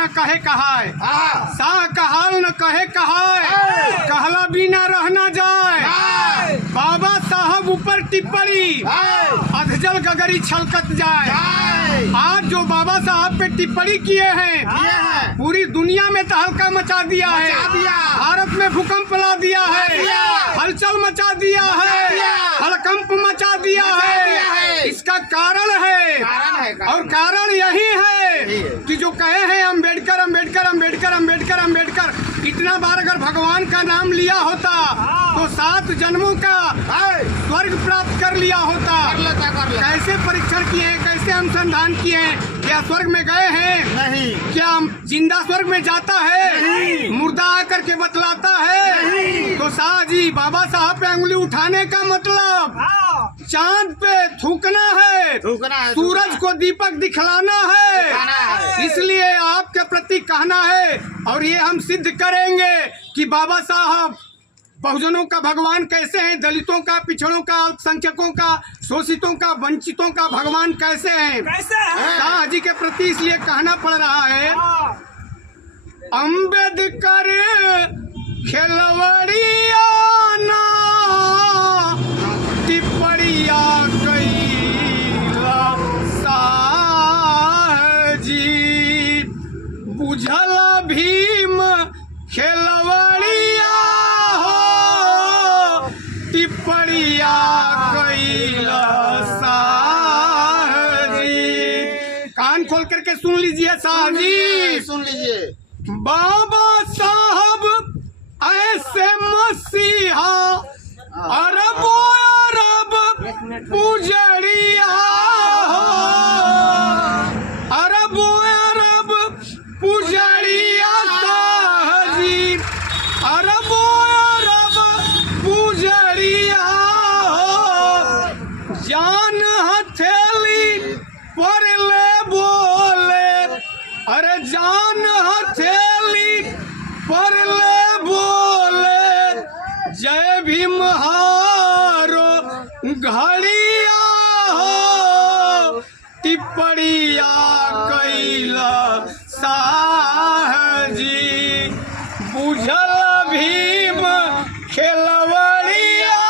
न कहे कहाय, सा कहाल न कहे कहाय, कहला बिना रह न जाए। बाबा साहब ऊपर टिप्पणी, अधजल गगरी छलकत जाए। आज जो बाबा साहब पे टिप्पणी किए हैं पूरी दुनिया में तहलका मचा दिया है, भारत में भूकंप ला दिया है, हलचल मचा दिया है, हड़कंप मचा दिया है। इसका कारण है और कारण यही है कि जो कहे हैं अम्बेडकर अम्बेडकर अम्बेडकर अम्बेडकर अम्बेडकर, इतना बार अगर भगवान का नाम लिया होता तो 7 जन्मों का स्वर्ग प्राप्त कर लिया होता। कैसे परीक्षण किए हैं, कैसे अनुसंधान किए हैं? क्या स्वर्ग में गए हैं? नहीं। क्या जिंदा स्वर्ग में जाता है? नहीं। मुर्दा आकर के बतलाता है? नहीं। तो शाह जी बाबा साहब पे अंगुली उठाने का मतलब चांद पे थूकना है, सूरज को दीपक दिखलाना है। इसलिए आपके प्रति कहना है और ये हम सिद्ध करेंगे कि बाबा साहब बहुजनों का भगवान कैसे हैं, दलितों का, पिछड़ों का, अल्पसंख्यकों का, शोषितों का, वंचितों का भगवान कैसे हैं। शाह जी के प्रति इसलिए कहना पड़ रहा है, अम्बेडकर खेलवड़िया ना टिप्पणिया कैला शाह जी, बुझल भीम खेलवड़िया टिप्पणिया कैला शाह जी। कान खोल करके सुन लीजिए शाह जी, सुन लीजिए। बाबा साहब ऐसे मसीहा अरबो अरब पुजरिया हो, अरबो अरब पुजरिया शाह जी, अरबो अरब पुजरिया हो। जान हथेली पर ले बोले, अरे जान हथेली पर ले बोले, जय भीम हारो घड़िया हो, टिप्पणिया कैला शाह जी, बुझल भीम खेलवड़िया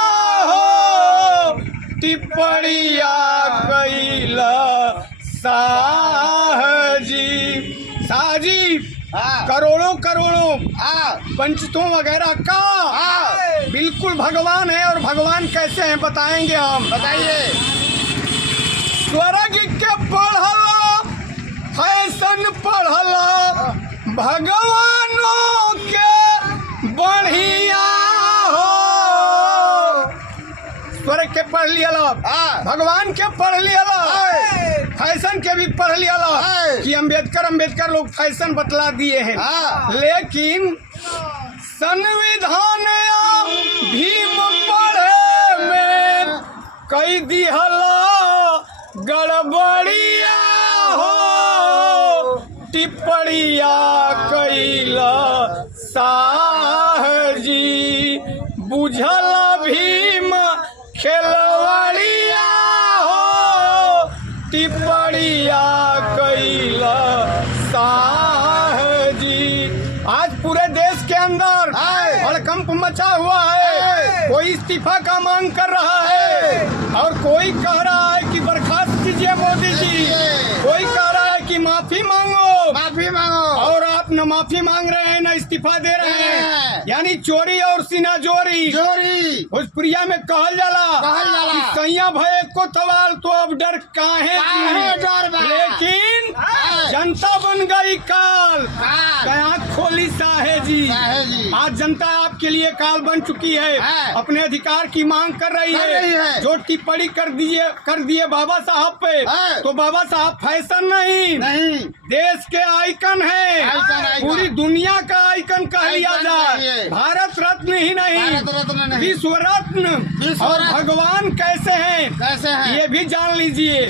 हो, टिप्पणिया कैला शाह जी। शाह जी करोड़ों करोड़ों वंचितों वगैरह का बिल्कुल भगवान है। और भगवान कैसे हैं बताएंगे हम। बताइए। स्वर्ग के पढ़ला, फैशन पढ़ला, भगवानों के बढ़िया हो। स्वर्ग के पढ़ लिया, भगवान के पढ़ लिया, फैशन के भी पढ़ लिया कि अम्बेडकर अम्बेडकर लोग फैशन बतला दिए हैं। लेकिन संविधान भीम पढ़े में कई दिहला गड़बड़िया हो, टिप्पणिया कैला शाह जी, बुझल भीम खेलवड़िया हो, टिप्पणिया कैला शाह जी। आज पूरे देश के अंदर हड़कंप मचा हुआ है। कोई इस्तीफा का मांग कर रहा है और कोई कह रहा है कि बर्खास्त कीजिए मोदी जी, कोई कह रहा है कि माफी मांगो, माफी मांगो। और आप न माफी मांग रहे हैं न इस्तीफा दे रहे हैं, यानी चोरी और सीना जोरी। चोरी भोजपुरिया में कहल जाला कि सैया भय को सवाल तो अब डर काहे डर। लेकिन जनता बन गई काल, आँख खोली साहे जी। आज जनता आपके लिए काल बन चुकी है, अपने अधिकार की मांग कर रही है। जो टिप्पणी कर दिए बाबा साहब पे, तो बाबा साहब फैशन नहीं देश के आइकन है, पूरी दुनिया का आइकन कह लिया जाए। भारत रत्न ही नहीं, विश्व रत्न। और भगवान कैसे हैं ये भी जान लीजिए।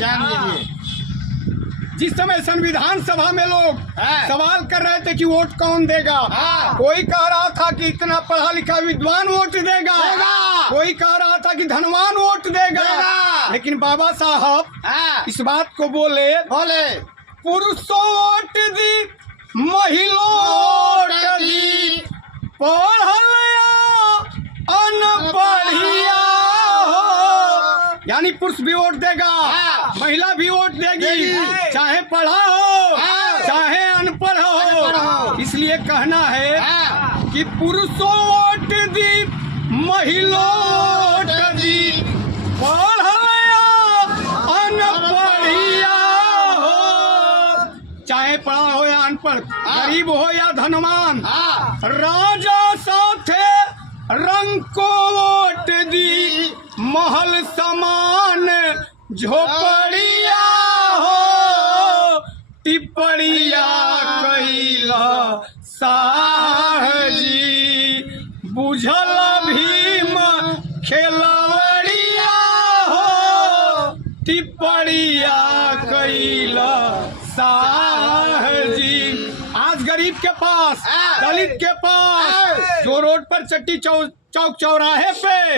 जिस समय संविधान सभा में लोग सवाल कर रहे थे कि वोट कौन देगा, कोई कह रहा था कि इतना पढ़ा लिखा विद्वान वोट देगा, कोई कह रहा था कि धनवान वोट देगा। लेकिन बाबा साहब इस बात को बोले बोले पुरुषों वोट दी महिलोट दी पढ़लिया अनपढ़िया हो, यानी पुरुष भी वोट देगा, महिला भी वोट देगी, चाहे पढ़ा हो चाहे अनपढ़ हो। इसलिए कहना है कि पुरुषों वोट दी महिलोट दी पढ़लिया अनपढ़िया हो, चाहे पढ़ा हो या अनपढ़, गरीब हो या धनवान, राजा साथे रंग को वोट दी महल समान झोपड़िया हो, टिप्पड़िया कैला साहजी बुझल भीम खेलवड़िया हो, टिप्पड़िया कैला साहजी। आज गरीब के पास, दलित के पास, जो रोड पर चट्टी चौक चौराहे पे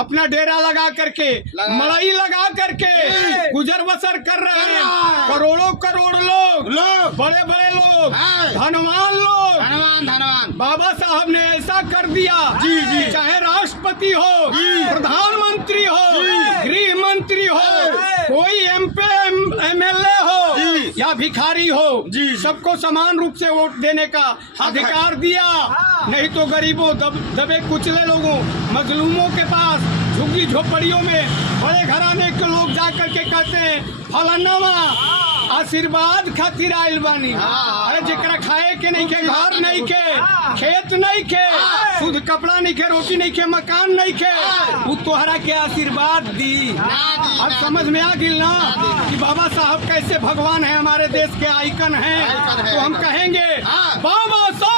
अपना डेरा लगा करके, मड़ई लगा करके गुजर बसर कर रहे हैं, करोड़ों करोड़ लोग, बड़े बड़े लोग, धनवान लोग, धनवान बाबा साहब ने ऐसा कर दिया। चाहे राष्ट्रपति हो, प्रधानमंत्री हो, गृह मंत्री हो, कोई MP MLA हो या भिखारी हो, सबको समान रूप से वोट देने का अधिकार दिया। नहीं तो गरीबों, दबे कुचले लोगों, मजलूमों के पास झुग्गी झोपड़ियों में बड़े घराने के लोग जा करके कहते हैं फलानावा आशीर्वाद खातिर आइल बानी। अरे जेकरा खाए के नहीं के, घर नहीं के, खेत नहीं के, शुद्ध कपड़ा नहीं के, रोटी नहीं के, मकान नहीं के, वो तोहरा के आशीर्वाद दी। अब समझ में आ गिल ना कि बाबा साहब कैसे भगवान है, हमारे देश के आइकन हैं। तो हम कहेंगे बाबा साहब